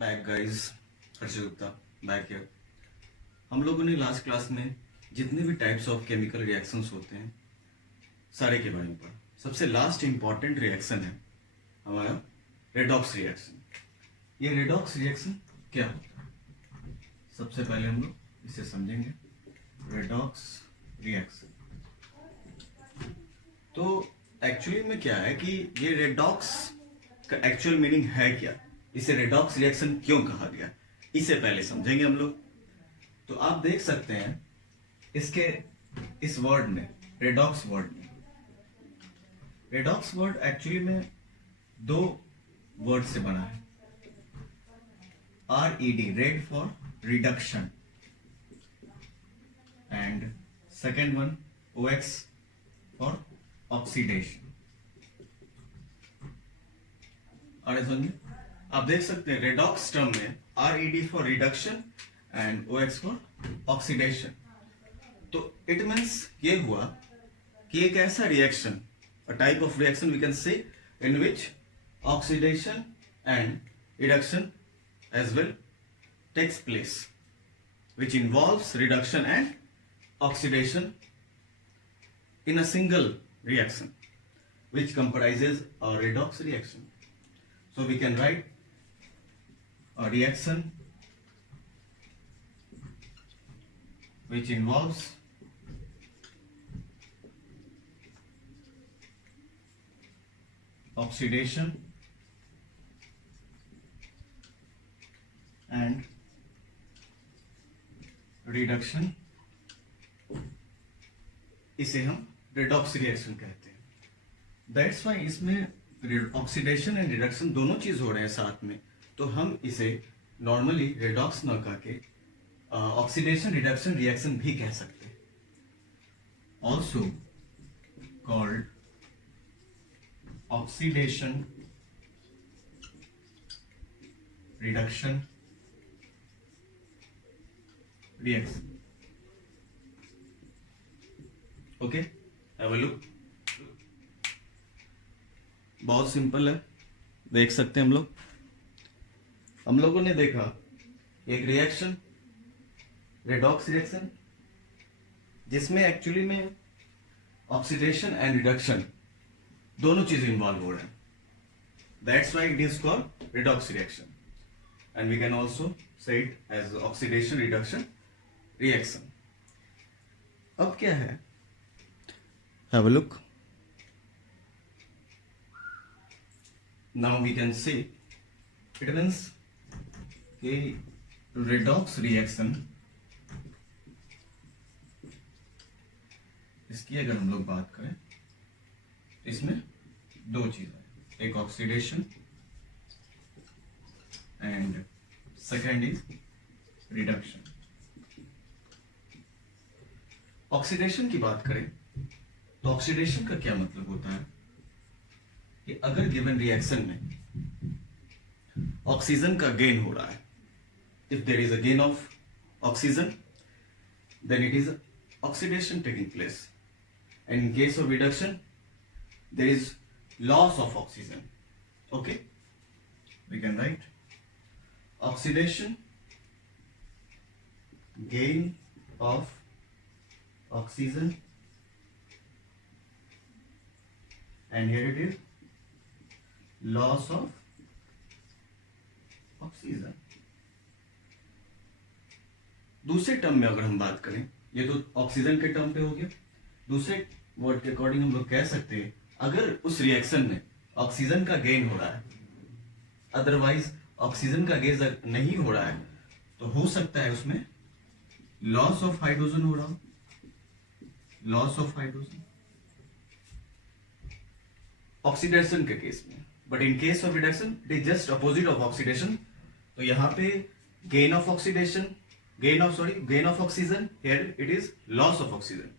Back guys, Harshad Gupta back here. हम लोगों ने लास्ट क्लास में जितने भी टाइप्स ऑफ केमिकल रिएक्शंस होते हैं सारे के बारे में पढ़ा। सबसे लास्ट इंपॉर्टेंट रिएक्शन है हमारा रेडॉक्स रिएक्शन। ये रेडॉक्स रिएक्शन क्या होता है, सबसे पहले हम लोग इसे समझेंगे। रेडॉक्स रिएक्शन तो एक्चुअली में क्या है कि ये रेडॉक्स का एक्चुअल मीनिंग है क्या, इसे रेडॉक्स रिएक्शन क्यों कहा गया, इसे पहले समझेंगे हम लोग। तो आप देख सकते हैं इसके इस वर्ड में, रेडॉक्स वर्ड एक्चुअली में दो वर्ड से बना है। RED, red for reduction, and second one OX for oxidation. और समझिए, आप देख सकते हैं रेडॉक्स टर्म में RED for reduction and OX for oxidation. तो इट मीन्स ये हुआ कि एक ऐसा reaction, a type of reaction we can say in which oxidation and reduction as well takes place, which involves reduction and oxidation in a single reaction, which comprises a redox reaction. So we can write a reaction which involves oxidation and reduction, इसे हम redox reaction कहते हैं। That's why इसमें oxidation and reduction दोनों चीज हो रहे हैं साथ में, तो हम इसे नॉर्मली रेडॉक्स न कह के ऑक्सीडेशन रिडक्शन रिएक्शन भी कह सकते हैं। Also called oxidation reduction reaction. Okay, have a look. बहुत सिंपल है, देख सकते हैं हम लोगों ने देखा एक रिएक्शन, रेडॉक्स रिएक्शन, जिसमें एक्चुअली में ऑक्सीडेशन एंड रिडक्शन दोनों चीज इन्वॉल्व हो रहे हैं। That's why it is called redox reaction, and we can also say it as oxidation reduction reaction. अब क्या है, have a look. Now we can say it means कि रेडॉक्स रिएक्शन, इसकी अगर हम लोग बात करें, इसमें दो चीज है, एक oxidation and second is reduction. Oxidation की बात करें तो ऑक्सीडेशन का क्या मतलब होता है कि अगर गिवन रिएक्शन में ऑक्सीजन का गेन हो रहा है, if there is a gain of oxygen then it is oxidation taking place, and in case of reduction there is loss of oxygen. Okay, we can write oxidation, gain of oxygen, and here it is loss of oxygen। दूसरे term में अगर हम बात करें, ये तो oxygen के term पे हो गया, दूसरे वर्ड के अकॉर्डिंग हम लोग कह सकते हैं अगर उस रिएक्शन में ऑक्सीजन का गेन हो रहा है, अदरवाइज ऑक्सीजन का गेन नहीं हो रहा है, तो हो सकता है उसमें लॉस ऑफ हाइड्रोजन हो रहा हो, लॉस ऑफ हाइड्रोजन ऑक्सीडेशन के केस में। But in case of reduction it is just opposite of oxidation. तो यहां पे gain of oxidation, gain of oxygen, here it is loss of oxygen.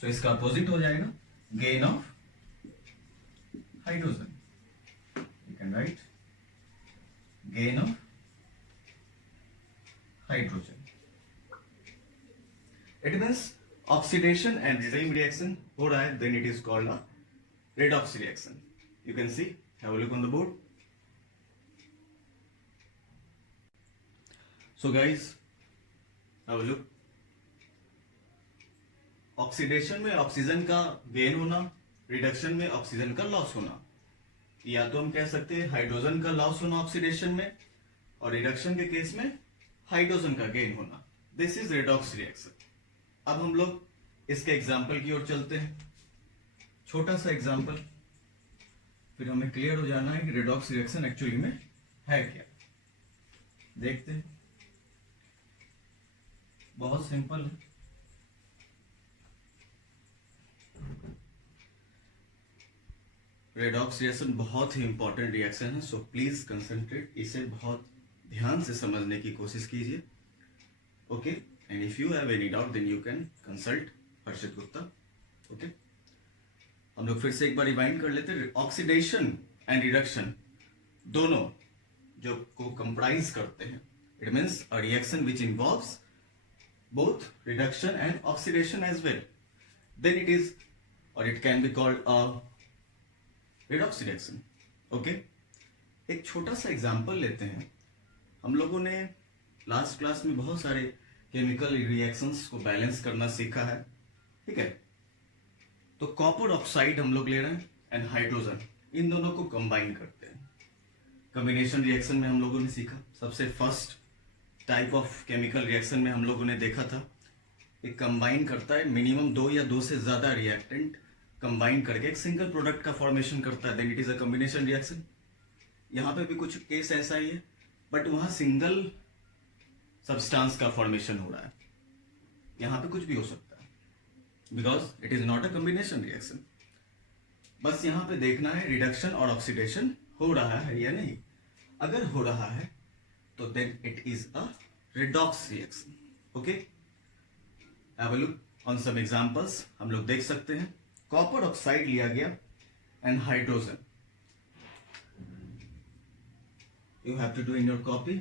So इसका opposite हो जाएगा gain of hydrogen. You can write gain of hydrogen. It means oxidation and same reaction हो रहा है, then it is called a redox reaction. You can see, have a look on the board. So guys अब look, oxidation में oxygen का gain होना, reduction में oxygen का loss होना, या तो हम कह सकते हैं हाइड्रोजन का लॉस होना ऑक्सीडेशन में, और रिडक्शन के केस में हाइड्रोजन का गेन होना। This is redox reaction. अब हम लोग इसके एग्जाम्पल की ओर चलते हैं, छोटा सा एग्जाम्पल, फिर हमें क्लियर हो जाना है कि रेडॉक्स रिएक्शन एक्चुअली में है क्या। देखते हैं, बहुत सिंपल है। रेडॉक्स रिएक्शन बहुत ही इंपॉर्टेंट रिएक्शन है, सो प्लीज कंसंट्रेट, इसे बहुत ध्यान से समझने की कोशिश कीजिए। Okay, and if you have any doubt then you can consult Harshit Gupta. Okay, हम लोग फिर से एक बार रिवाइंड कर लेते हैं। ऑक्सीडेशन एंड रिडक्शन दोनों जो को कंप्राइज करते हैं, it means a reaction which involves both reduction and oxidation as well, then it is, or it can be called a redox reaction. Okay, एक छोटा सा एग्जांपल लेते हैं। हम लोगों ने लास्ट क्लास में बहुत सारे केमिकल रिएक्शंस को बैलेंस करना सीखा है, ठीक है। तो कॉपर ऑक्साइड हम लोग ले रहे हैं एंड हाइड्रोजन, इन दोनों को कंबाइन करते हैं। कॉम्बिनेशन रिएक्शन में हम लोगों ने सीखा, सबसे first type of chemical reaction में हम लोगों ने देखा था, एक कंबाइन करता है मिनिमम 2 या 2 से ज्यादा रिएक्टेंट कंबाइन करके एक सिंगल प्रोडक्ट का फॉर्मेशन करता है, then it is a combination reaction. यहाँ पे भी कुछ केस ऐसा ही है, बट वहां सिंगल सब्सटेंस का फॉर्मेशन हो रहा है, यहाँ पे कुछ भी हो सकता है, because it is not a combination reaction. बस यहाँ पे देखना है रिडक्शन और ऑक्सीडेशन हो रहा है या नहीं। अगर हो रहा है तो then it is a redox reaction. Okay, have a look on some examples. हम लोग देख सकते हैं, कॉपर ऑक्साइड लिया गया and hydrogen, you have to do in your copy,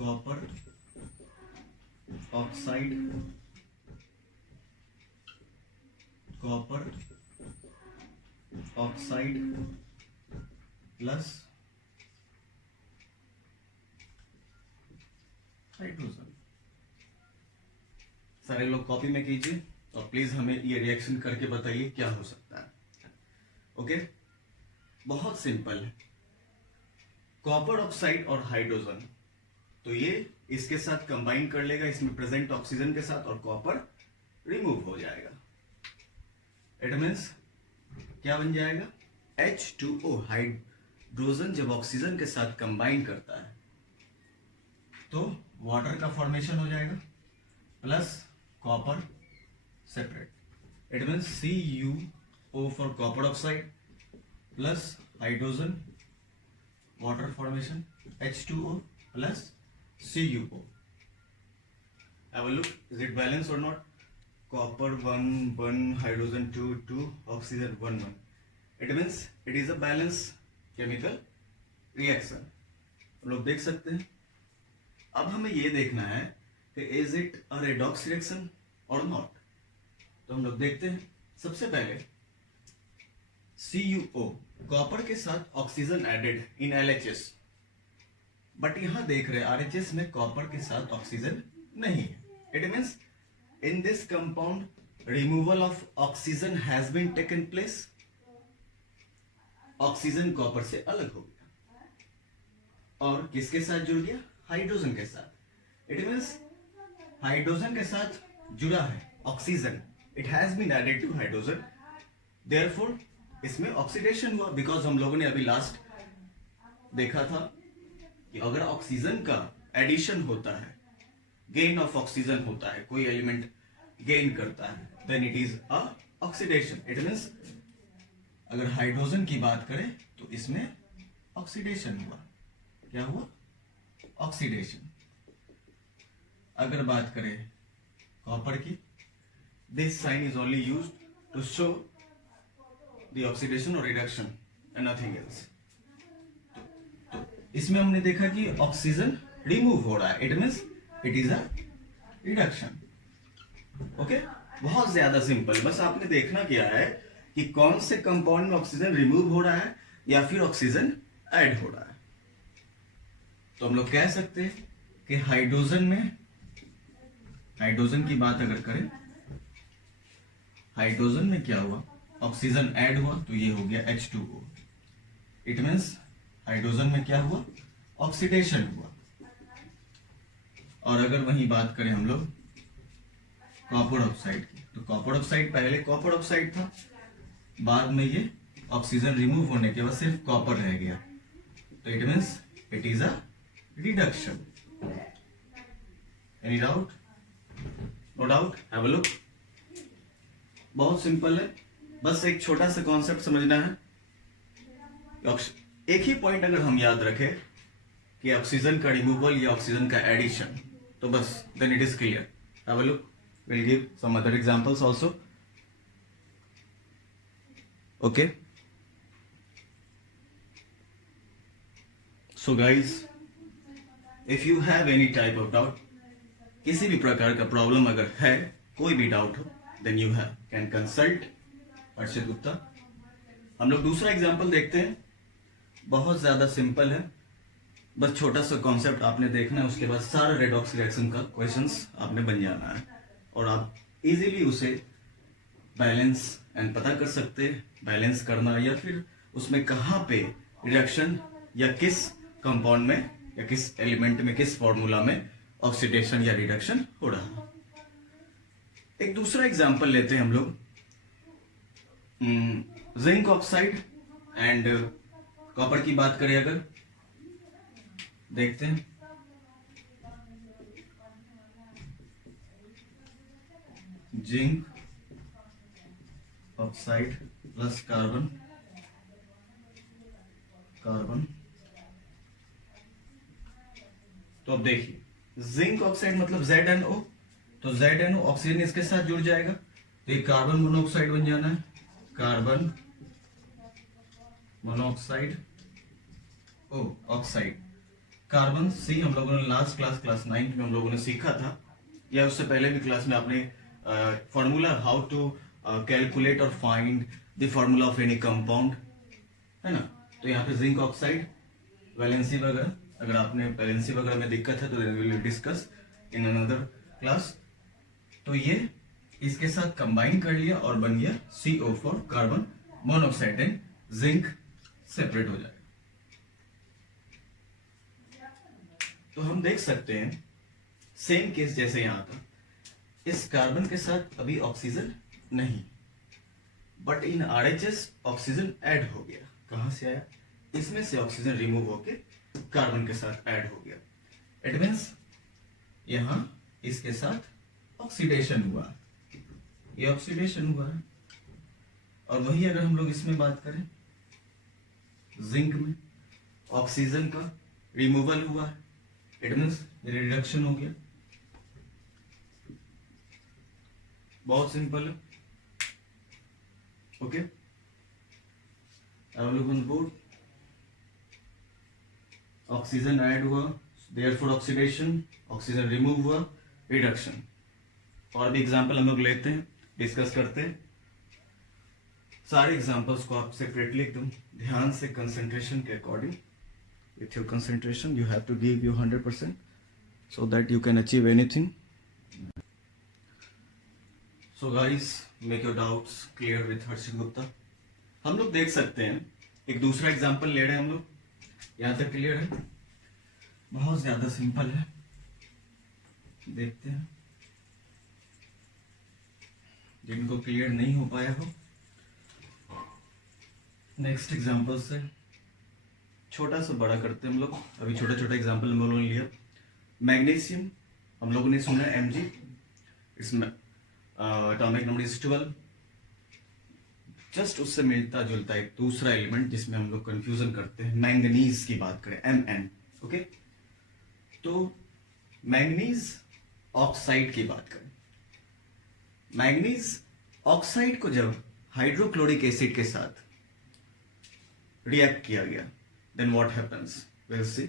copper oxide, copper oxide plus hydrogen. सारे लोग कॉपी में कीजिए और प्लीज हमें ये रिएक्शन करके बताइए क्या हो सकता है। ओके, बहुत सिंपल है, कॉपर ऑक्साइड और हाइड्रोजन, तो ये इसके साथ कंबाइन कर लेगा, इसमें प्रेजेंट ऑक्सीजन के साथ, और कॉपर रिमूव हो जाएगा। इट मीन्स क्या बन जाएगा, H2O। हाइड्रोजन जब ऑक्सीजन के साथ कंबाइन करता है तो वाटर का फॉर्मेशन हो जाएगा, plus copper separate, it means CuO for copper oxide plus hydrogen water formation H2O plus CuO। Have a look, is it balanced or not? Copper 1 1, hydrogen 2 2, oxygen 1 1. It means it is a balanced chemical reaction. हम लोग देख सकते हैं। अब हमें ये देखना है कि is it a redox reaction और नॉट। तो हम लोग देखते हैं, सबसे पहले CuO, कॉपर के साथ oxygen added in LHS, but यहां देख रहे RHS में कॉपर के साथ ऑक्सीजन नहीं है। It means in this compound removal of oxygen has been taken place, oxygen copper से अलग हो गया और किसके साथ जुड़ गया, हाइड्रोजन के साथ। इट मीन्स हाइड्रोजन के साथ जुड़ा है oxygen, it has been added to hydrogen, therefore इसमें ऑक्सीडेशन हुआ। बिकॉज हम लोगों ने अभी लास्ट देखा था कि अगर ऑक्सीजन का एडिशन होता है, गेन ऑफ ऑक्सीजन होता है, कोई एलिमेंट गेन करता है, then it is a oxidation. It means अगर हाइड्रोजन की बात करें तो इसमें ऑक्सीडेशन हुआ। क्या हुआ, ऑक्सीडेशन। अगर बात करें कॉपर की, this sign is only used to show the oxidation or reduction and nothing else. तो इसमें हमने देखा कि ऑक्सीजन रिमूव हो रहा है, it means it is a reduction. Okay, बहुत ज्यादा सिंपल, बस आपने देखना क्या है कि कौन से कंपाउंड में ऑक्सीजन रिमूव हो रहा है या फिर ऑक्सीजन ऐड हो रहा है। तो हम लोग कह सकते हैं कि हाइड्रोजन की बात अगर करें, हाइड्रोजन में क्या हुआ, ऑक्सीजन ऐड हुआ तो ये हो गया H2O। इट मीन्स हाइड्रोजन में क्या हुआ, ऑक्सीडेशन हुआ। और अगर वही बात करें हम लोग कॉपर ऑक्साइड की, तो कॉपर ऑक्साइड पहले कॉपर ऑक्साइड था, बाद में ये ऑक्सीजन रिमूव होने के बाद सिर्फ कॉपर रह गया, तो it means it is a reduction. Any doubt? No doubt, have a look. बहुत सिंपल है, बस एक छोटा सा कॉन्सेप्ट समझना है। एक ही पॉइंट अगर हम याद रखें कि ऑक्सीजन का रिमूवल या ऑक्सीजन का एडिशन, तो बस then it is clear. Have a look, we'll give some other examples also. Okay, so guys, if you have any type of doubt, किसी भी प्रकार का प्रॉब्लम अगर है, कोई भी डाउट हो, then you have can consult Arshit Gupta. हम लोग दूसरा एग्जाम्पल देखते हैं, बहुत ज्यादा सिंपल है, बस छोटा सा कॉन्सेप्ट आपने देखना है, उसके बाद सारा रेडॉक्स रिएक्शन का क्वेश्चंस आपने बन जाना है और आप इजीली उसे बैलेंस एंड पता कर सकते हैं, बैलेंस करना या फिर उसमें कहाँ पे रिडक्शन या किस कंपाउंड में या किस एलिमेंट में किस फॉर्मूला में ऑक्सीडेशन या रिडक्शन हो रहा है। एक दूसरा एग्जांपल लेते हैं हम लोग, जिंक ऑक्साइड एंड कॉपर की बात करें अगर, देखते हैं जिंक ऑक्साइड प्लस कार्बन, तो अब देखिए जिंक ऑक्साइड मतलब ZnO, तो ZnO ऑक्सीजन इसके साथ जुड़ जाएगा, तो ये कार्बन मोनोऑक्साइड बन जाना है, कार्बन मोनोऑक्साइड ओ ऑक्साइड। कार्बन सी हम लोगों ने लास्ट क्लास 9 में हम लोगों ने सीखा था, या उससे पहले भी क्लास में आपने फॉर्मूला हाउ टू कैलकुलेट और find the formula of any compound, है ना। तो यहाँ पे जिंक ऑक्साइड वैलेंसी वगैरह, अगर आपने वैलेंसी वगैरह में दिक्कत है तो we will discuss in another class. तो ये इसके साथ कंबाइन कर लिया और बन गया CO4 carbon monoxide and zinc separate हो जाएगा। तो हम देख सकते हैं सेम केस जैसे यहां था, इस कार्बन के साथ अभी ऑक्सीजन नहीं, but in RHS oxygen add हो गया। कहां से आया? इसमें से ऑक्सीजन रिमूव होके कार्बन के साथ ऐड हो गया। इट मींस यहां इसके साथ ऑक्सीडेशन हुआ, ये ऑक्सीडेशन हुआ है। और वही अगर हम लोग इसमें बात करें, जिंक में ऑक्सीजन का रिमूवल हुआ है, इट मींस रिडक्शन हो गया। बहुत सिंपल है। ओके, अब लोग ऑन बोर्ड, ऑक्सीजन ऐड हुआ, देयरफॉर ऑक्सीडेशन, ऑक्सीजन रिमूव हुआ, रिडक्शन। और भी एग्जांपल हम लोग लेते हैं, डिस्कस करते हैं। सारे एग्जांपल्स को आप सेपरेटली एकदम ध्यान से कंसंट्रेशन के according, with your concentration you have to give your 100% so that you can achieve anything. So guys, make your doubts clear with Harshit Gupta. हम लोग देख सकते हैं, एक दूसरा एग्जांपल ले रहे हैं हम लोग, यहां तक क्लियर है? बहुत ज्यादा सिंपल है, देखते हैं जिनको क्लियर नहीं हो पाया हो। नेक्स्ट एग्जांपल से छोटा सा बड़ा करते हैं हम लोग। अभी छोटा छोटा एग्जांपल हम लोगों ने लिया। मैग्नीशियम हम लोगों ने सुना Mg, इसमें एटॉमिक नंबर इज 12। जस्ट उससे मिलता जुलता एक दूसरा एलिमेंट जिसमें हम लोग कंफ्यूजन करते हैं, मैंगनीज की बात करें, Mn। ओके, तो मैंगनीज ऑक्साइड की बात करें, मैंगनीज ऑक्साइड को जब हाइड्रोक्लोरिक एसिड के साथ रिएक्ट किया गया, then what happens? We'll see.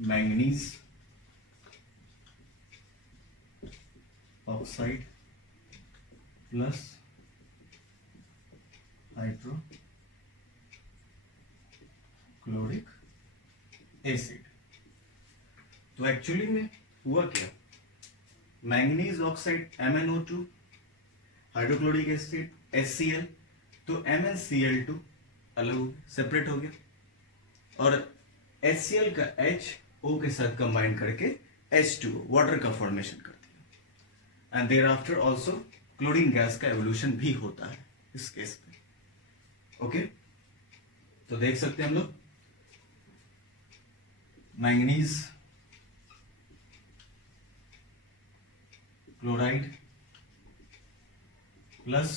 Manganese oxide plus hydrochloric acid. तो एक्चुअली में हुआ क्या, manganese oxide MnO2, hydrochloric acid HCl, तो MnCl2 अलग सेपरेट हो गया, और HCl का HO के साथ कंबाइन करके H2O वाटर का फॉर्मेशन कर दिया। And thereafter also chlorine gas का एवोल्यूशन भी होता है इस केस में। ओके, तो देख सकते हैं हम लोग manganese chloride plus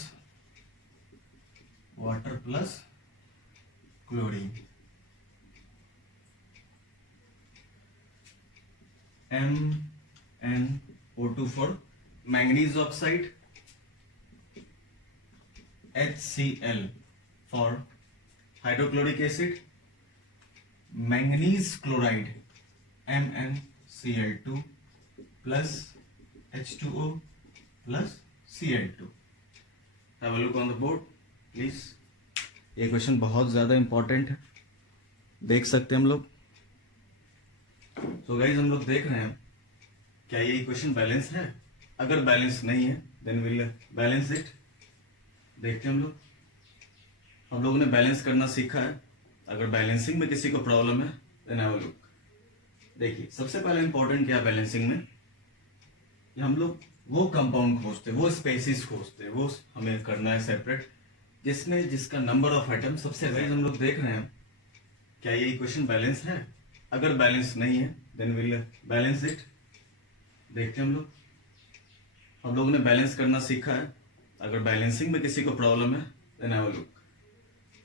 water plus chlorine, MnO2 for manganese oxide, HCl for hydrochloric acid, manganese chloride MnCl2 plus H2O plus Cl2. Have a look on the board please. ये क्वेश्चन बहुत ज्यादा इंपॉर्टेंट है, देख सकते हैं हम लोग। तो गाइज हम लोग देख रहे हैं क्या ये इक्वेशन बैलेंस है, अगर बैलेंस नहीं है देन विल बैलेंस इट। देखते हैं हम लोगों ने बैलेंस करना सीखा है, अगर बैलेंसिंग में किसी को प्रॉब्लम है देन हैव अ लुक। देखिए सबसे पहले इंपॉर्टेंट क्या बैलेंसिंग में, हम लोग वो कंपाउंड खोजते, वो स्पेसिस खोजते, वो हमें करना है सेपरेट जिसमें जिसका नंबर ऑफ आइटम सबसे ज्यादा। हम लोग देख रहे हैं क्या ये इक्वेशन बैलेंस है, अगर बैलेंस नहीं है देन विल बैलेंस इट। देखते हैं हम लोगों ने बैलेंस करना सीखा है, अगर बैलेंसिंग में किसी को प्रॉब्लम है देन हैव अ लुक।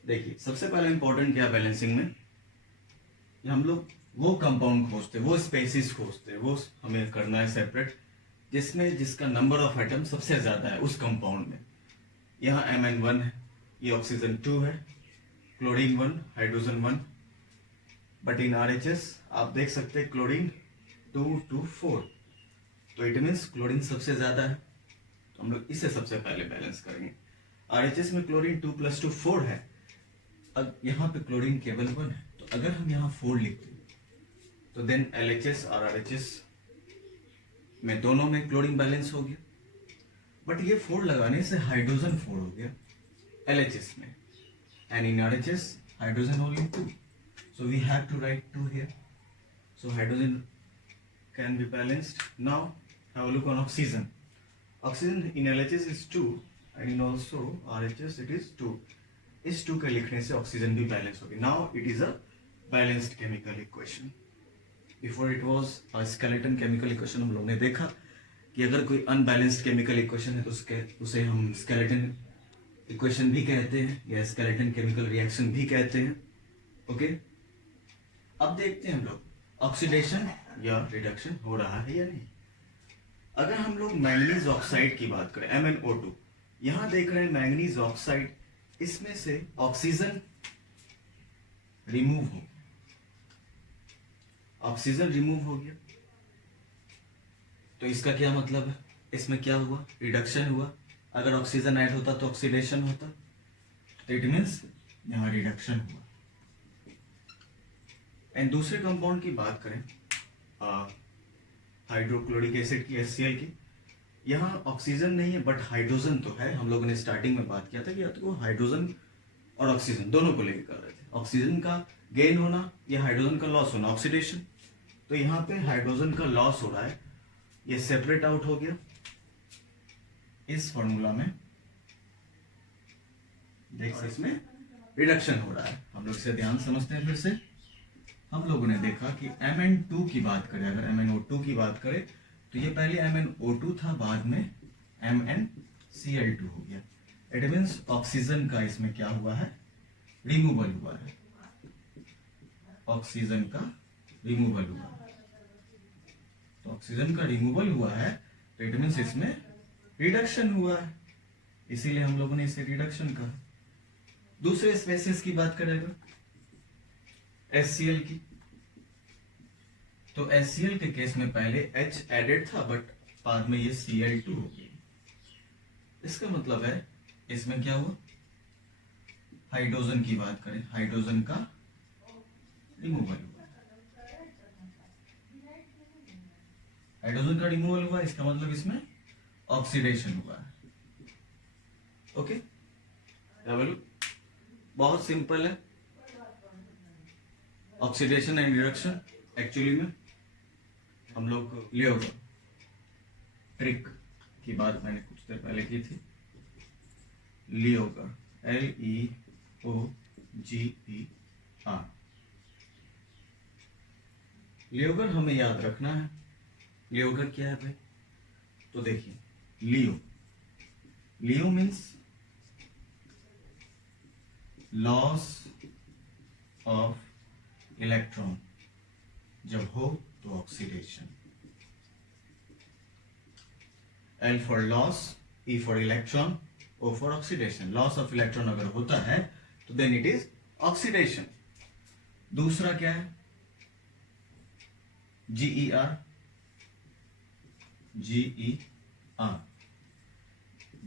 देखिए सबसे पहले इंपॉर्टेंट क्या बैलेंसिंग में, हम लोग वो कंपाउंड खोजते, वो स्पेसिस खोजते, वो हमें करना है सेपरेट जिसमें जिसका नंबर ऑफ आइटम सबसे ज्यादा है उस कंपाउंड में। यहाँ Mn1 है, ये ऑक्सीजन 2 है, chlorine 1, hydrogen 1, but in RHS आप देख सकते हैं क्लोरीन 2 to 4, तो इट मीन्स क्लोरीन सबसे ज्यादा है, तो हम लोग इसे सबसे पहले बैलेंस करेंगे। RHS में क्लोरीन 2 + 2 4 है, अब यहाँ पे क्लोरीन केवल 1 है, तो अगर हम यहाँ 4 लिखते तो देन LHS और RHS में दोनों में क्लोरीन बैलेंस हो गया, बट ये 4 लगाने से हाइड्रोजन 4 हो गया LHS में, and in RHS hydrogen only 2, so we have to write 2 here, so hydrogen can be balanced. Now have a look on oxygen. Oxygen in LHS is 2 and in also RHS it is 2, इस 2 के लिखने से oxygen भी balance होगी। Now it is a balanced chemical equation, before it was a skeleton chemical equation. हम लोग ने देखा कि अगर कोई अनबैलेंस्ड केमिकल इक्वेशन है तो उसे हम स्केलेटन इक्वेशन भी कहते हैं या स्केलेटन केमिकल रिएक्शन भी कहते हैं। ओके, अब देखते हैं हम लोग ऑक्सीडेशन या रिडक्शन हो रहा है या नहीं। अगर हम लोग मैंगनीज ऑक्साइड की बात करें MnO2, यहां देख रहे हैं मैंगनीज ऑक्साइड, इसमें से ऑक्सीजन रिमूव हो, ऑक्सीजन रिमूव हो गया, तो इसका क्या मतलब है, इसमें क्या हुआ, रिडक्शन हुआ। अगर ऑक्सीजन ऐड होता तो ऑक्सीडेशन होता, तो इट मीन्स यहां रिडक्शन हुआ। एंड दूसरे कंपाउंड की बात करें हाइड्रोक्लोरिक एसिड की HCl की, यहाँ ऑक्सीजन नहीं है बट हाइड्रोजन तो है। हम लोगों ने स्टार्टिंग में बात किया था कि तो हाइड्रोजन और ऑक्सीजन दोनों को लेकर कर रहे थे, ऑक्सीजन का गेन होना या हाइड्रोजन का लॉस होना, ऑक्सीडेशन। तो यहाँ पे हाइड्रोजन का लॉस हो रहा है, ये सेपरेट आउट हो गया इस फॉर्मूला में, देख सकते इसमें रिडक्शन हो रहा है। हम लोग इसे ध्यान समझते हैं फिर से। हम लोगों ने देखा कि Mn2 की बात करें, अगर MnO2 की बात करें तो ये पहले MnO2 था, बाद में MnCl2 हो गया। इट मीन्स ऑक्सीजन का इसमें क्या हुआ है, रिमूवल हुआ है, ऑक्सीजन का रिमूवल हुआ है। तो ऑक्सीजन का रिमूवल हुआ है तो इट मीन्स इसमें रिडक्शन हुआ है, इसीलिए हम लोगों ने इसे रिडक्शन कहा। दूसरे स्पेसिस की बात करेगा HCl की, तो HCl के केस में पहले H एडेड था बट बाद में ये Cl2 हो गई। इसका मतलब है इसमें क्या हुआ, हाइड्रोजन की बात करें, हाइड्रोजन का रिमूवल हुआ, हाइड्रोजन का रिमूवल हुआ, इसका मतलब इसमें ऑक्सीडेशन हुआ है। ओके, क्या बोलूं, बहुत सिंपल है। ऑक्सीडेशन एंड रिडक्शन एक्चुअली में हम लोग लियोगा ट्रिक की बात मैंने कुछ देर पहले की थी। लियोगा, LEOGER। लियोगर हमें याद रखना है। लियोगर क्या है भाई? तो देखिए, लियो मीन्स लॉस ऑफ इलेक्ट्रॉन, जब हो तो oxidation. L for loss, E for electron, O for oxidation. Loss of electron अगर होता है तो देन इट इज ऑक्सीडेशन। दूसरा क्या है? GER,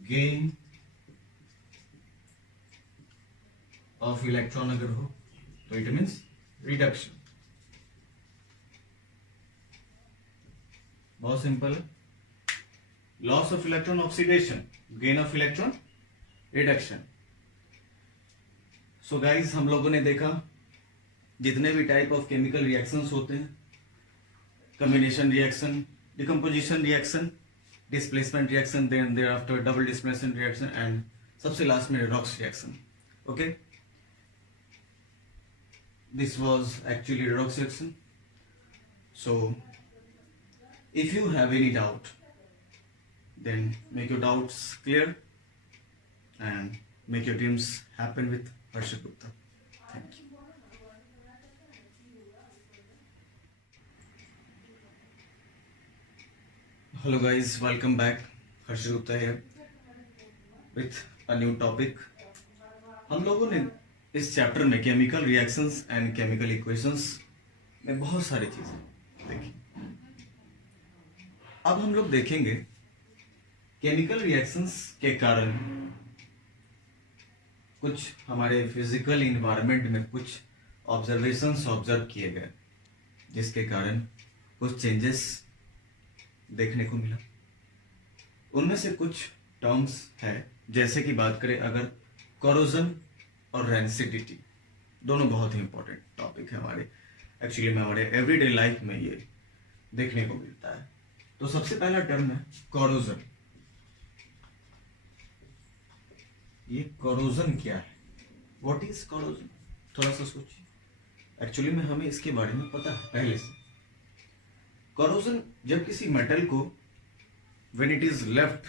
गेन ऑफ इलेक्ट्रॉन अगर हो तो इट मीन्स रिडक्शन। बहुत सिंपल है। Loss of electron oxidation, gain of electron reduction. So guys, हम लोगों ने देखा जितने भी टाइप ऑफ केमिकल रिएक्शंस होते हैं, combination reaction, decomposition reaction, displacement reaction, then thereafter double displacement reaction and सबसे लास्ट में redox reaction. Okay, this was actually redox reaction. So if you have any doubt, then make your doubts clear and make your dreams happen with Harshit Gupta. Thank you. Hello guys, welcome back. Harshit Gupta here with a new topic. हम लोगों ने इस chapter में chemical reactions and chemical equations में बहुत सारी चीजें देखी। अब हम लोग देखेंगे केमिकल रिएक्शंस के कारण कुछ हमारे फिजिकल इन्वायरमेंट में कुछ ऑब्जर्वेशंस ऑब्जर्व किए गए, जिसके कारण कुछ चेंजेस देखने को मिला। उनमें से कुछ टर्म्स है, जैसे कि बात करें अगर कोरोजन और रेंसिडिटी, दोनों बहुत ही इंपॉर्टेंट टॉपिक है हमारे, एक्चुअली में हमारे एवरीडे लाइफ में ये देखने को मिलता है। तो सबसे पहला टर्म है कोरोजन। ये कोरोजन क्या है? What is corrosion? थोड़ा सा सोचिए। एक्चुअली में हमें इसके बारे में पता है पहले से। कोरोजन जब किसी मेटल को when it is left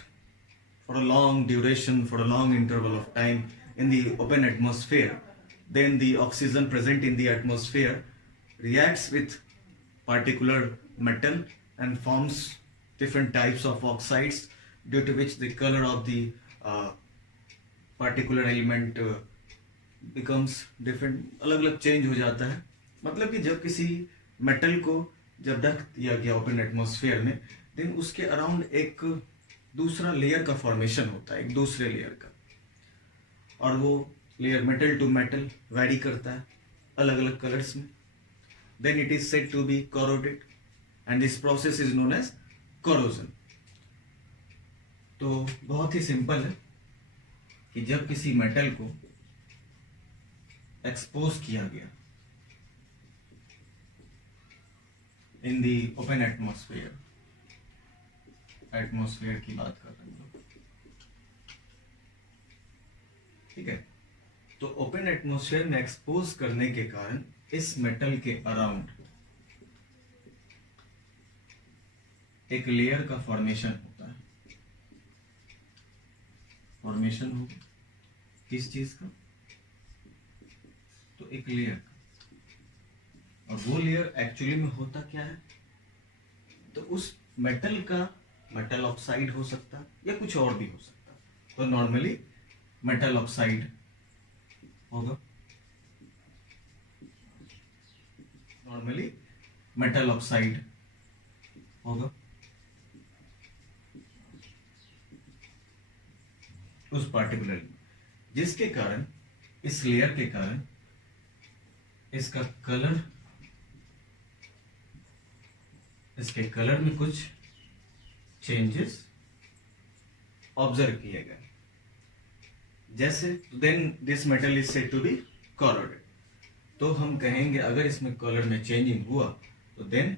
for a long duration, for a long interval of time in the open atmosphere, then the oxygen present in the atmosphere reacts with particular metal and forms different types of oxides, due to which the color of the particular element becomes different, अलग अलग change हो जाता है। मतलब कि जब किसी metal को जब रख दिया गया ओपन एटमॉस्फेयर में, देन उसके अराउंड एक दूसरा लेयर का फॉर्मेशन होता है, एक दूसरे लेयर का, और वो layer metal to metal vary करता है अलग अलग कलर्स में। Then it is said to be corroded and this process is known as corrosion. तो बहुत ही सिंपल है कि जब किसी मेटल को एक्सपोज किया गया इन दी ओपन एटमॉस्फेयर, एटमॉस्फेयर की बात कर रहे हैं, ठीक है, तो ओपन एटमॉस्फेयर में एक्सपोज करने के कारण इस मेटल के अराउंड एक लेयर का फॉर्मेशन होता है। फॉर्मेशन होगा किस चीज का? तो एक लेयर का। और वो लेयर एक्चुअली में होता क्या है? तो उस मेटल का मेटल ऑक्साइड हो सकता है या कुछ और भी हो सकता है। तो नॉर्मली मेटल ऑक्साइड होगा, नॉर्मली मेटल ऑक्साइड होगा उस पार्टिकुलर, जिसके कारण इस लेयर के कारण इसका कलर इसके कलर में कुछ चेंजेस ऑब्जर्व किए गए, जैसे then this metal is said to be corroded. तो हम कहेंगे अगर इसमें कलर में चेंजिंग हुआ तो देन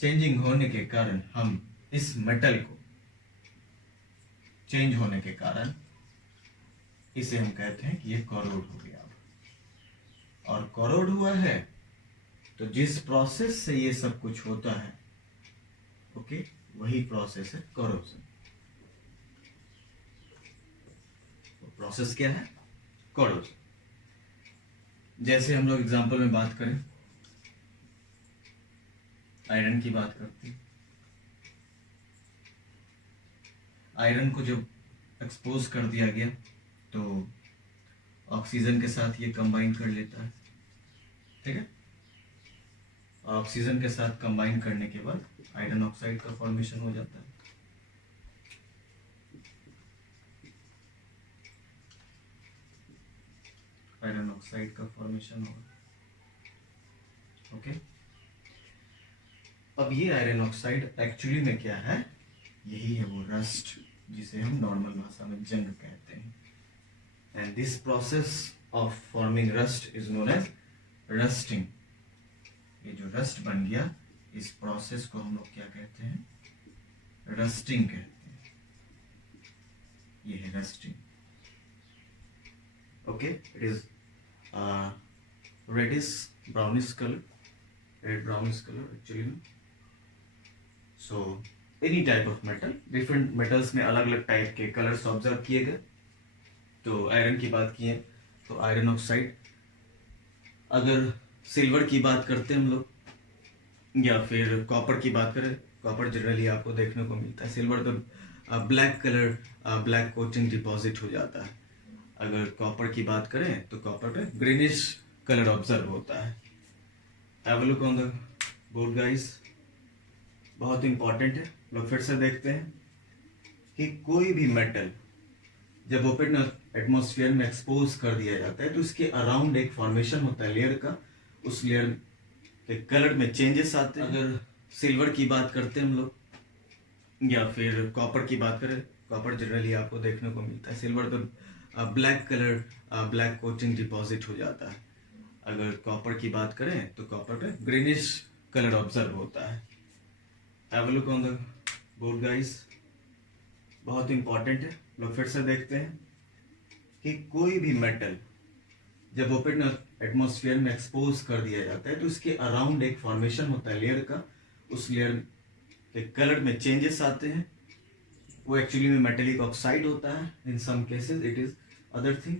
चेंजिंग होने के कारण हम इस मेटल को चेंज होने के कारण इसे हम कहते हैं कि ये कॉरोड हो गया। और कॉरोड हुआ है तो जिस प्रोसेस से ये सब कुछ होता है, ओके, वही प्रोसेस है कॉरोजन। तो प्रोसेस क्या है? कॉरोजन। जैसे हम लोग एग्जांपल में बात करें, आयरन की बात करते हैं। आयरन को जब एक्सपोज कर दिया गया तो ऑक्सीजन के साथ ये कंबाइन कर लेता है, ठीक है। ऑक्सीजन के साथ कंबाइन करने के बाद आयरन ऑक्साइड का फॉर्मेशन हो जाता है। आयरन ऑक्साइड का फॉर्मेशन होगा, ओके। अब ये आयरन ऑक्साइड एक्चुअली में क्या है? यही है वो रस्ट, जिसे हम नॉर्मल भाषा में जंग कहते हैं। And this process of forming rust is known as rusting. ये जो रस्ट बन गया, इस प्रोसेस को हम लोग क्या कहते हैं? रस्टिंग कहते हैं। ये है rusting, okay. It is reddish brownish colour, red brownish colour actually. So any type of metal, different metals में अलग अलग टाइप के कलर्स ऑब्जर्व किए गए। तो आयरन की बात की है तो आयरन ऑक्साइड, अगर सिल्वर की बात करते हैं हम लोग, या फिर कॉपर की बात करें, कॉपर जनरली आपको देखने को मिलता है। सिल्वर तो black colour, black coating deposit हो जाता है। अगर कॉपर की बात करें तो कॉपर पे ग्रीनिश कलर ऑब्जर्व होता है। Have a look on the board guys, बहुत इंपॉर्टेंट है। लोग फिर से देखते हैं कि कोई भी मेटल जब ओपन एटमॉस्फेयर में एक्सपोज कर दिया जाता है तो उसके अराउंड एक फॉर्मेशन होता है लेयर का, उस लेयर के कलर में चेंजेस आते हैं। अगर सिल्वर की बात करते हैं हम लोग, या फिर कॉपर की बात करें, कॉपर जनरली आपको देखने को मिलता है। सिल्वर तो black colour, black coating deposit हो जाता है। अगर कॉपर की बात करें तो कॉपर पे ग्रीनिश कलर ऑब्जर्व होता है। Have a look on the board guys, बहुत इंपॉर्टेंट है। लोग फिर से देखते हैं कि कोई भी मेटल जब ओपन एटमॉस्फेयर में एक्सपोज कर दिया जाता है तो उसके अराउंड एक फॉर्मेशन होता है लेयर का, उस लेयर के कलर में चेंजेस आते हैं। वो एक्चुअली में मेटेलिक ऑक्साइड होता है। In some cases it is other thing.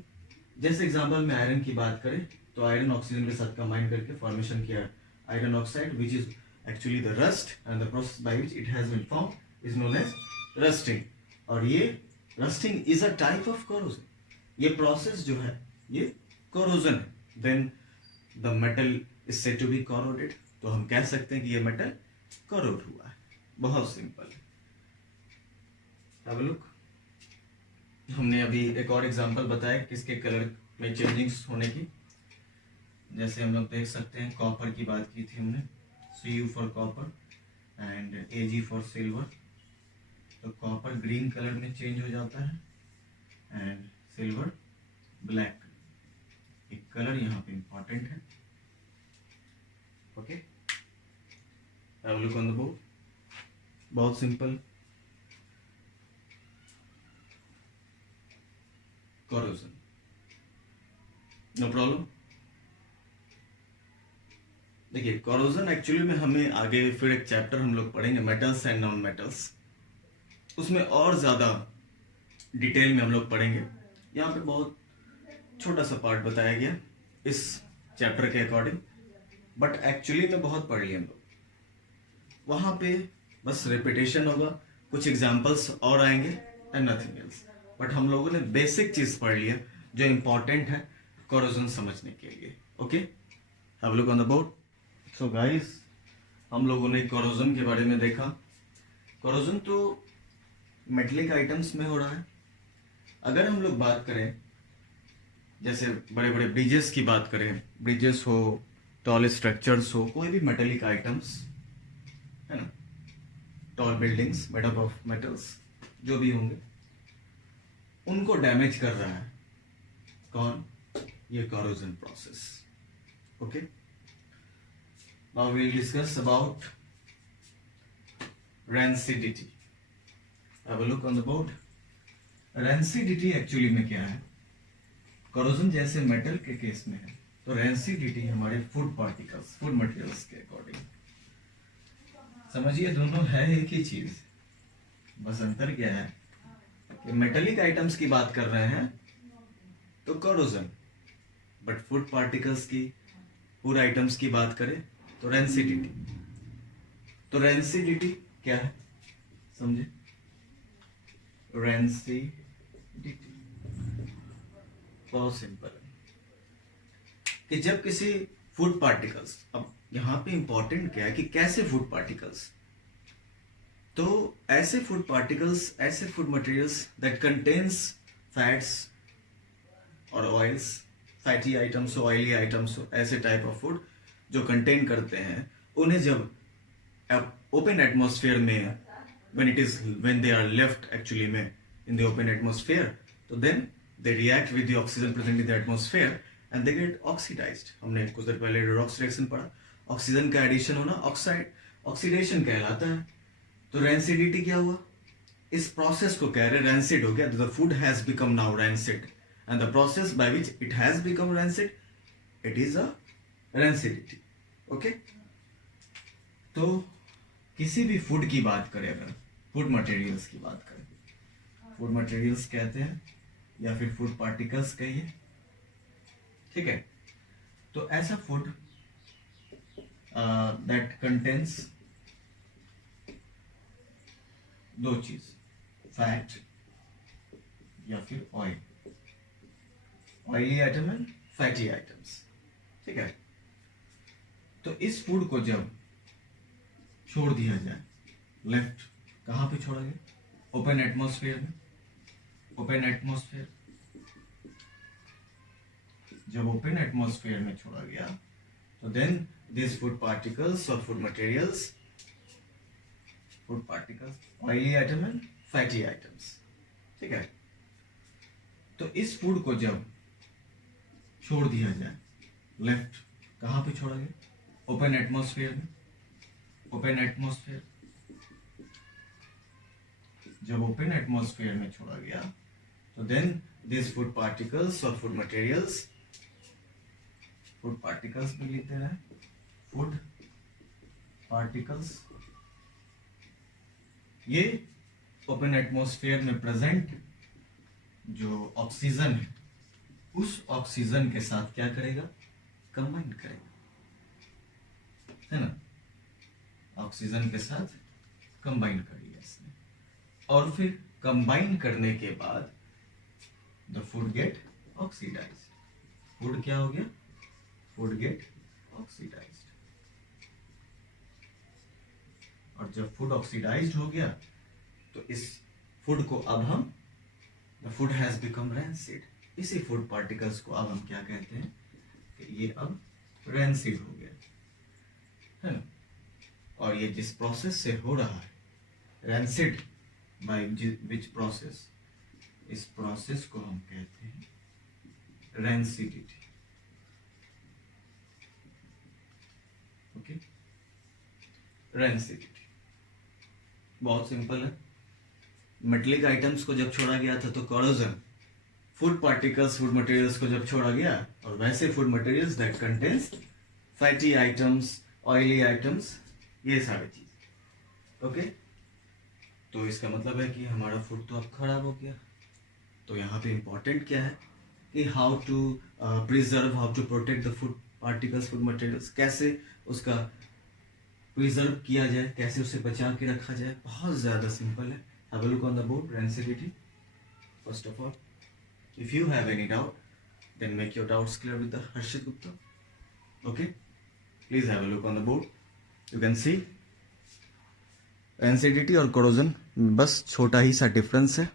जैसे एग्जांपल में आयरन की बात करें तो आयरन ऑक्सीजन के साथ कंबाइन करके फॉर्मेशन किया iron oxide, which is actually the rust, and the process by which it has been form is known as rusting. और ये rusting is a type of corrosion. ये प्रोसेस जो है ये कोरोजन है। Then the metal is said to be corroded. तो हम कह सकते हैं कि ये मेटल कॉरोड हुआ है। बहुत सिंपल है। हैव अ लुक, हमने अभी एक और एग्जांपल बताया किसके कलर में चेंजिंग्स होने की। जैसे हम लोग देख सकते हैं, कॉपर की बात की थी हमने, Cu for copper and Ag for silver. तो कॉपर ग्रीन कलर में चेंज हो जाता है एंड सिल्वर ब्लैक। एक कलर यहाँ पे इंपॉर्टेंट है, okay. Have a look on the board, बहुत सिंपल। Corrosion, no problem. देखिए कोरोजन एक्चुअली में हमें आगे फिर एक चैप्टर हम लोग पढ़ेंगे, मेटल्स एंड नॉन मेटल्स, उसमें और ज्यादा डिटेल में हम लोग पढ़ेंगे। यहाँ पे बहुत छोटा सा पार्ट बताया गया इस चैप्टर के अकॉर्डिंग, बट एक्चुअली में बहुत पढ़ लिए हम लोग। वहां पे बस रिपीटेशन होगा, कुछ एग्जाम्पल्स और आएंगे एंड नथिंग एल्स। बट हम लोगों ने बेसिक चीज पढ़ लिया जो इंपॉर्टेंट है कोरोजन समझने के लिए, okay. Have a look on the board. So guys, हम लोगों ने कोरोजन के बारे में देखा। कोरोजन तो मेटलिक आइटम्स में हो रहा है। अगर हम लोग बात करें, जैसे बड़े बड़े ब्रिजेस की बात करें, ब्रिजेस हो, टॉल स्ट्रक्चर्स हो, कोई भी मेटेलिक आइटम्स, है ना, tall buildings made up of metals जो भी होंगे उनको डैमेज कर रहा है कौन? ये corrosion process. Okay, now we will discuss about rancidity. Have a look on the board. Rancidity actually में क्या है? कॉरोजन जैसे मेटल के केस में है तो रेंसिडिटी हमारे फूड पार्टिकल्स, फूड मटेरियल्स के अकॉर्डिंग. समझिए दोनों है एक ही चीज, बस अंतर क्या है कि मेटेलिक आइटम्स की बात कर रहे हैं तो कॉरोजन, बट फूड पार्टिकल्स की, फूड आइटम्स की बात करें तो रेंसिडिटी. तो रेंसिडिटी क्या है समझे? रेंसिडिटी बहुत सिंपल है कि जब किसी फूड पार्टिकल्स, अब यहां पे इंपॉर्टेंट क्या है कि कैसे फूड पार्टिकल्स, तो ऐसे फूड पार्टिकल्स, ऐसे food materials that contains fats और ऑयल्स, फैटी आइटम्स हो, ऑयली आइटम्स हो, ऐसे टाइप ऑफ फूड जो कंटेन करते हैं, उन्हें जब ओपन एटमॉस्फेयर में when they are left actually में in the open atmosphere, तो then they react with the oxygen present in the atmosphere and they get oxidized. हमने कुछ देर पहले redox reaction पढ़ा, ऑक्सीजन का एडिशन होना ऑक्सीडेशन कहलाता है. तो रेंसिडिटी क्या हुआ? इस प्रोसेस को कह रहे रैंसिड हो गया. The food has become now rancid and the process by which it has become rancid, it is a rancidity. Okay, तो किसी भी फूड की बात करें, अगर फूड मटेरियल्स की बात करें, फूड मटेरियल्स कहते हैं या फिर फूड पार्टिकल्स कहिए, ठीक है, तो ऐसा फूड दैट कंटेन्स दो चीज, फैट या फिर oil, oily item and fatty items, ठीक है. तो इस फूड को जब छोड़ दिया जाए, लेफ्ट कहां पे छोड़ा गया? ओपन एटमॉस्फेयर में. ओपन एटमॉस्फेयर, जब ओपन एटमॉस्फेयर में छोड़ा गया तो देन दिस फूड पार्टिकल्स और food materials, food particles, oily item and fatty items, ठीक है. तो इस फूड को जब छोड़ दिया जाए, लेफ्ट कहां पे छोड़ा गया? ओपन एटमॉस्फेयर में. ओपन एटमॉस्फेयर, जब ओपन एटमॉस्फेयर में छोड़ा गया तो देन दिस फूड पार्टिकल्स और फूड मटेरियल्स, फूड पार्टिकल्स में लिखते हैं, फूड पार्टिकल्स, ये ओपन एटमॉस्फेयर में प्रेजेंट जो ऑक्सीजन है, उस ऑक्सीजन के साथ क्या करेगा? कंबाइन करेगा, है ना. ऑक्सीजन के साथ कंबाइन कर लिया इसने, और फिर कंबाइन करने के बाद the food get oxidized. Food क्या हो गया? Food get oxidized. और जब फूड ऑक्सीडाइज्ड हो गया तो इस फूड को अब हम, the food has become rancid. इसी फूड पार्टिकल्स को अब हम क्या कहते हैं कि ये अब रैंसिड हो गया, है ना. और ये जिस प्रोसेस से हो रहा है, रैंसिड बाय विच प्रोसेस, इस प्रोसेस को हम कहते हैं रैंसिडिटी. ओके, रैंसिडिटी बहुत सिंपल है. मेटलिक आइटम्स को जब छोड़ा गया था तो corrosion, food particles, food materials को जब छोड़ा गया, और वैसे food materials that contains fatty items, oily items, ये सारी चीज. ओके, तो इसका मतलब है कि हमारा फूड तो अब खराब हो गया. तो यहाँ पे इंपॉर्टेंट क्या है कि how to preserve, how to protect the food particles, food materials, कैसे उसका प्रिजर्व किया जाए, कैसे उसे बचा के रखा जाए. बहुत ज्यादा सिंपल है. Have a look on the board. Rancidity, first of all, if you have any doubt then make your doubts clear with the Harshit Gupta. Okay, please have a look on the board. You can see rancidity और corrosion बस छोटा ही सा difference है.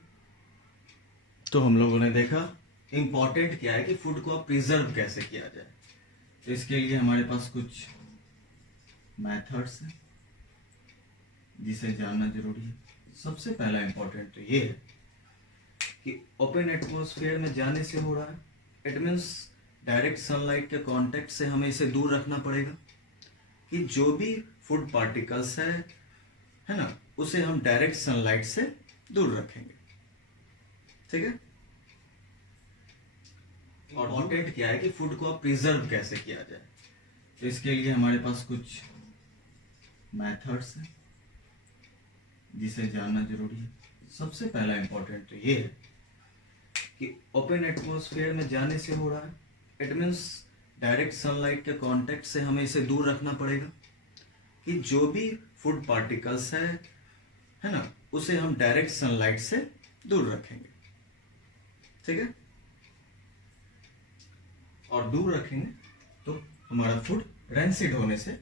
तो हम लोगों ने देखा इंपॉर्टेंट क्या है कि फूड को प्रिजर्व कैसे किया जाए. तो इसके लिए हमारे पास कुछ मेथड्स हैं. जिसे जानना जरूरी है। सबसे पहला इंपॉर्टेंट तो ये है कि ओपन एटमॉस्फेयर में जाने से हो रहा है, इट मीन्स डायरेक्ट सनलाइट के कांटेक्ट से हमें इसे दूर रखना पड़ेगा कि जो भी फूड पार्टिकल्स है ना, उसे हम डायरेक्ट सनलाइट से दूर रखेंगे। ठीक है। और इम्पोर्टेंट क्या है कि फूड को अब प्रिजर्व कैसे किया जाए, तो इसके लिए हमारे पास कुछ मेथड्स हैं जिसे जानना जरूरी है। सबसे पहला इंपॉर्टेंट तो ये है कि ओपन एटमॉस्फेयर में जाने से हो रहा है, इट मीन्स डायरेक्ट सनलाइट के कांटेक्ट से हमें इसे दूर रखना पड़ेगा कि जो भी फूड पार्टिकल्स है ना, उसे हम डायरेक्ट सनलाइट से दूर रखेंगे। ठीक है। और दूर रखेंगे तो हमारा फूड रेंसिड होने से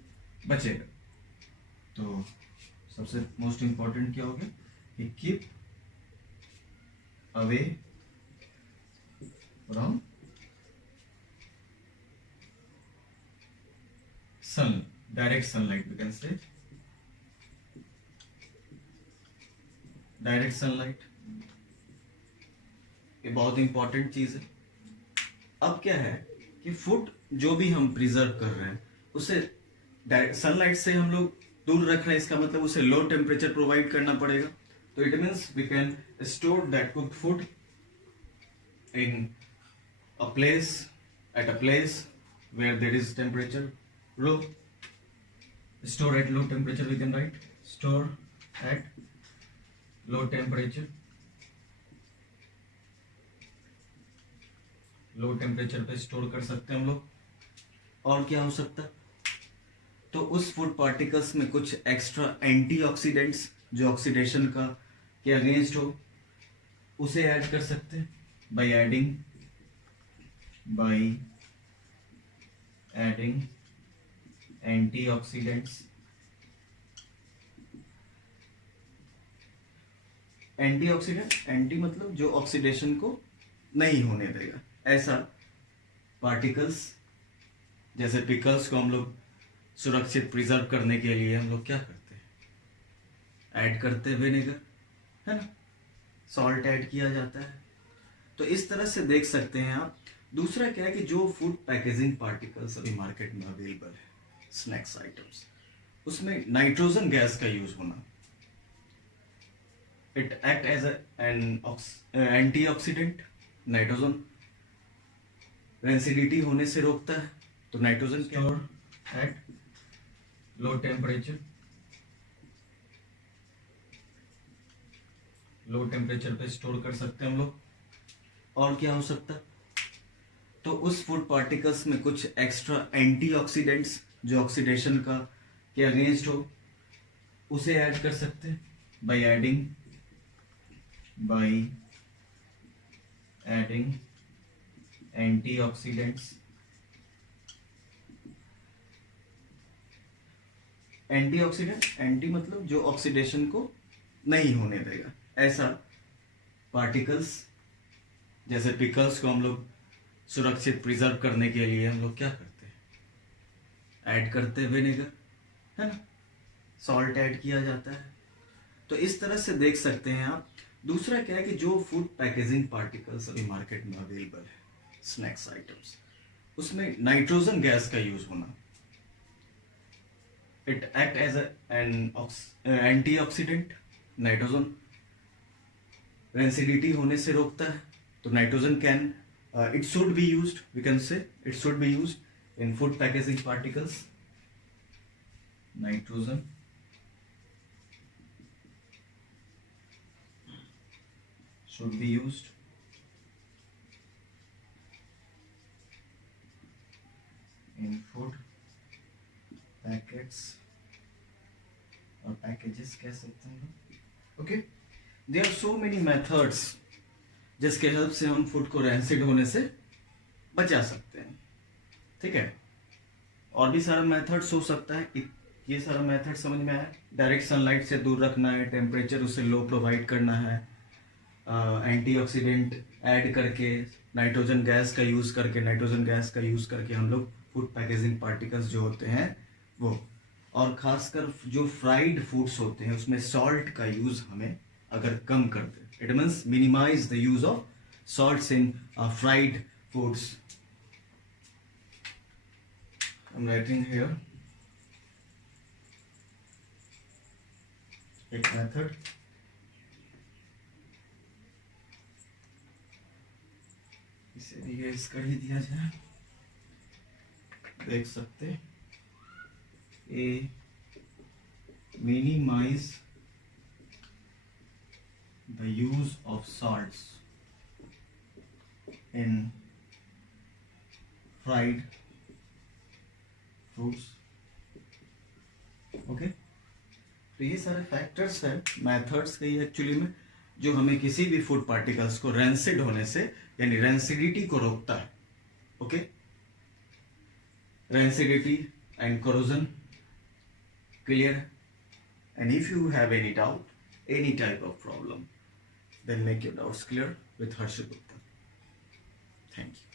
बचेगा। तो सबसे मोस्ट इंपॉर्टेंट क्या हो गया कि keep away from sun, direct sunlight, we can say direct sunlight. ये बहुत इंपॉर्टेंट चीज है। अब क्या है कि फूड जो भी हम प्रिजर्व कर रहे हैं उसे सनलाइट से हम लोग दूर रख रहे हैं, इसका मतलब उसे लो टेम्परेचर प्रोवाइड करना पड़ेगा। तो it means we can store that cooked food in a place, at a place where there is temperature low. Store at low temperature, we can write store at low temperature. Low temperature पे store कर सकते हैं हम लोग। और क्या हो सकता है, तो उस फूड पार्टिकल्स में कुछ एक्स्ट्रा एंटीऑक्सीडेंट्स जो ऑक्सीडेशन का के अगेंस्ट हो, उसे ऐड कर सकते हैं by adding antioxidants. Antioxidant, anti मतलब जो ऑक्सीडेशन को नहीं होने देगा, ऐसा पार्टिकल्स जैसे पिकल्स को हम लोग सुरक्षित प्रिजर्व करने के लिए हम लोग क्या करते हैं, ऐड करते हैं विनेगर, है ना, सॉल्ट ऐड किया जाता है। तो इस तरह से देख सकते हैं आप। दूसरा क्या है कि जो फूड पैकेजिंग पार्टिकल्स अभी मार्केट में अवेलेबल है, स्नैक्स आइटम्स, उसमें नाइट्रोजन गैस का यूज होना, it act as an antioxidant. Nitrogen rancidity होने से रोकता है। तो nitrogen store at low temperature, low temperature पे स्टोर कर सकते हैं हम लोग। और क्या हो सकता है, तो उस फूड पार्टिकल्स में कुछ एक्स्ट्रा एंटीऑक्सीडेंट्स जो ऑक्सीडेशन का के अगेंस्ट हो, उसे ऐड कर सकते हैं by adding antioxidants. Antioxidant, anti मतलब जो ऑक्सीडेशन को नहीं होने देगा, ऐसा पार्टिकल्स जैसे पिकल्स को हम लोग सुरक्षित प्रिजर्व करने के लिए हम लोग क्या करते हैं, ऐड करते हैं विनेगर, है ना, सॉल्ट ऐड किया जाता है। तो इस तरह से देख सकते हैं आप। दूसरा क्या है कि जो फूड पैकेजिंग पार्टिकल्स अभी मार्केट में अवेलेबल है, स्नैक्स आइटम्स, उसमें नाइट्रोजन गैस का यूज होना, it act as an antioxidant. Nitrogen rancidity होने से रोकता है। तो nitrogen can it should be used, we can say it should be used in food packaging particles. Nitrogen should be used in food packets or packages कह सकते हैं। Okay, there are so many methods जिसके help से हम food को rancid होने से बचा सकते हैं। ठीक है। और भी सारा मेथड्स हो सकता है। ये सारा मेथड समझ में आया। डायरेक्ट सनलाइट से दूर रखना है, टेम्परेचर उसे लो प्रोवाइड करना है, एंटीऑक्सीडेंट ऐड करके, नाइट्रोजन गैस का यूज करके हम लोग फूड पैकेजिंग पार्टिकल्स जो होते हैं वो। और खासकर जो फ्राइड फूड्स होते हैं उसमें सॉल्ट का यूज हमें अगर कम कर दे, it means minimise the use of salts in fried foods. I'm writing here एक मेथड. इसे भी इसका ही दिया जाए, देख सकते. A minimise the use of salts in fried fruits. Okay, तो ये सारे फैक्टर्स हैं, मेथड्स के एक्चुअली में, जो हमें किसी भी फूड पार्टिकल्स को रेंसिड होने से, यानी रेंसिडिटी को रोकता है. Okay, rancidity and corrosion clear. And if you have any doubt, any type of problem, then make your doubts clear with Harshit Gupta. Thank you.